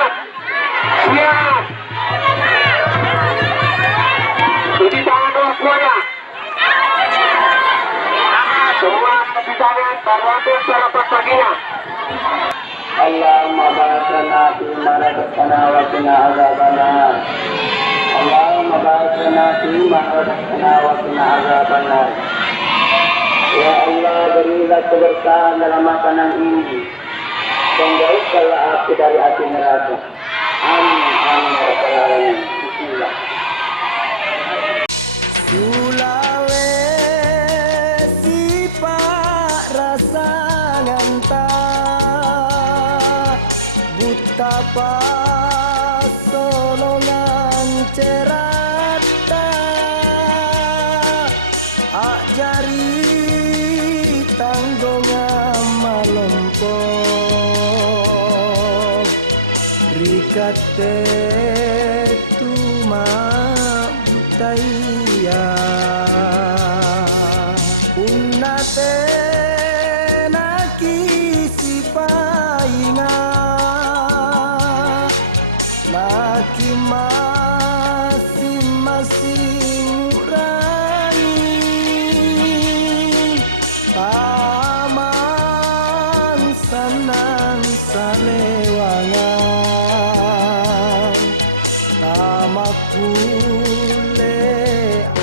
siap. Siap. Cuci tangan dulu semuanya. Semua cuci tangan, terlambat selepas paginya. Allahumma ba'athna fi ma razaqtana wa qina azabannar. Allahumma ba'athna fi ma razaqtana wa qina azabannar. Ya Allah, berilah keberkahan dalam makanan ini dan jauhkanlah api dari api neraka. Amin amin ya rabbal alamin. Bismillah. Sulawesi Pak rasa nganta buta pasolongan cerata ajari tanggongan malompong rikate tuma butaya unnate naki sipainga naki masing-masing urani taman sanang salewangan tamakule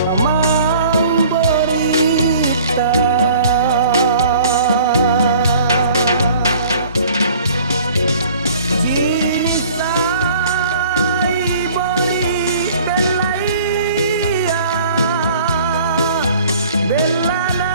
amang berita jinisai bori belaya belana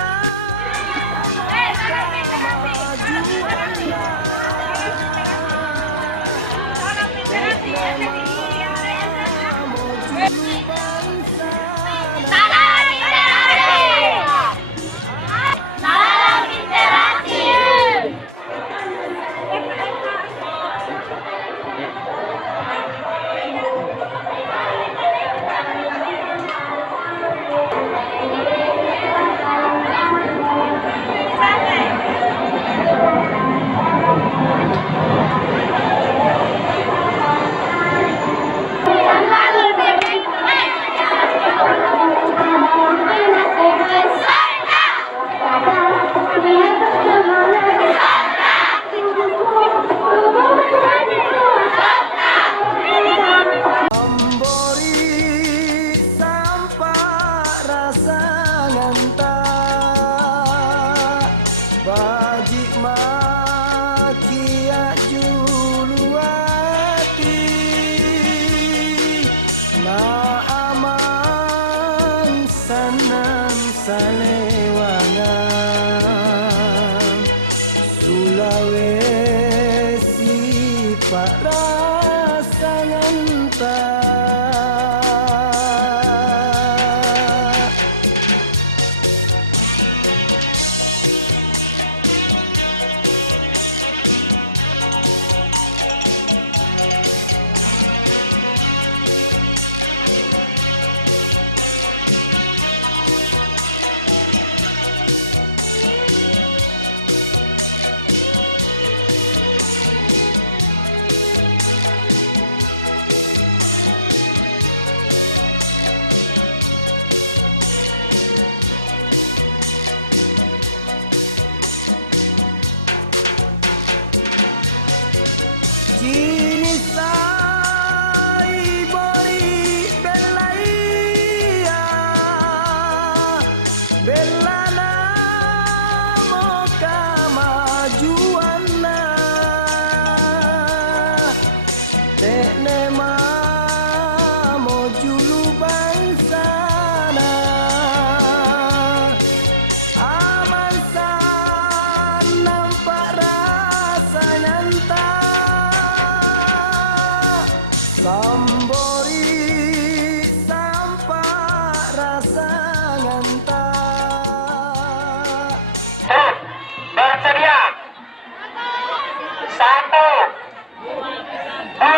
Bajik makia juluati na aman sanang salewangan Sulawesi Pak rasa nganta jinisai bori belaya belana moka majuana teknema mojulu bangsana aman san nampak rasa nyanta Sambori sampak rasa nganta. Bersedia. 1, 2,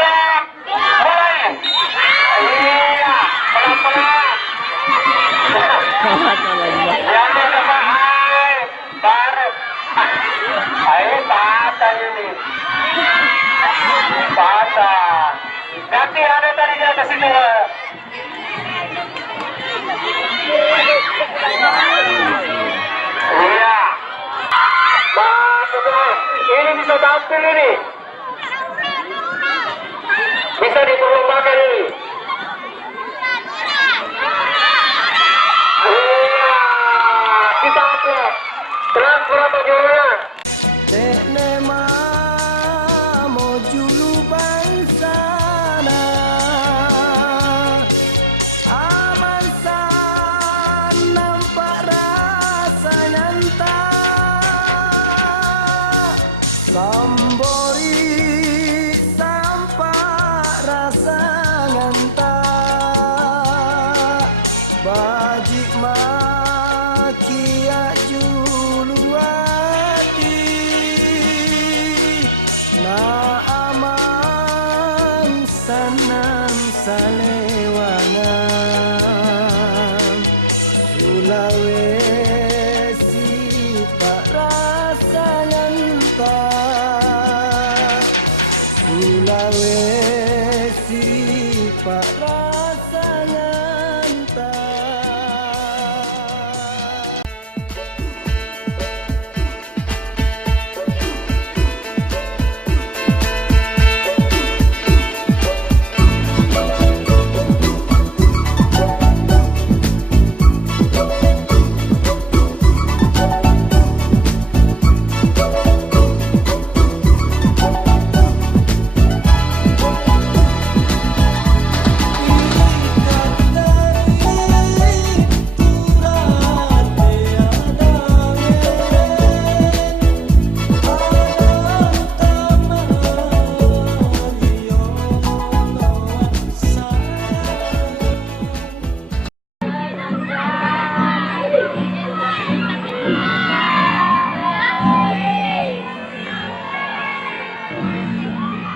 mulai. Iya, pelan-pelan. Yang kedua, baru. Ayo patah ini. Patah. semua. Iya. Bagus. Ini bisa tampil ini. Bisa diperlombakan ini. Iya. Kita upload. Terus berapa jumlahnya? Tekne mo julu bangsana amansan nampak rasa nyanta Sambori sampak rasa nyanta Bajik makia julu hati Na aman sanang salewangan Sulawesi pak rasa nyanta Sulawesi pak rasa nyanta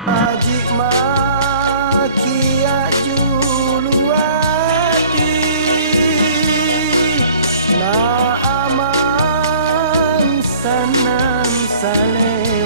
Ajik makia julu hati Na aman sanang sale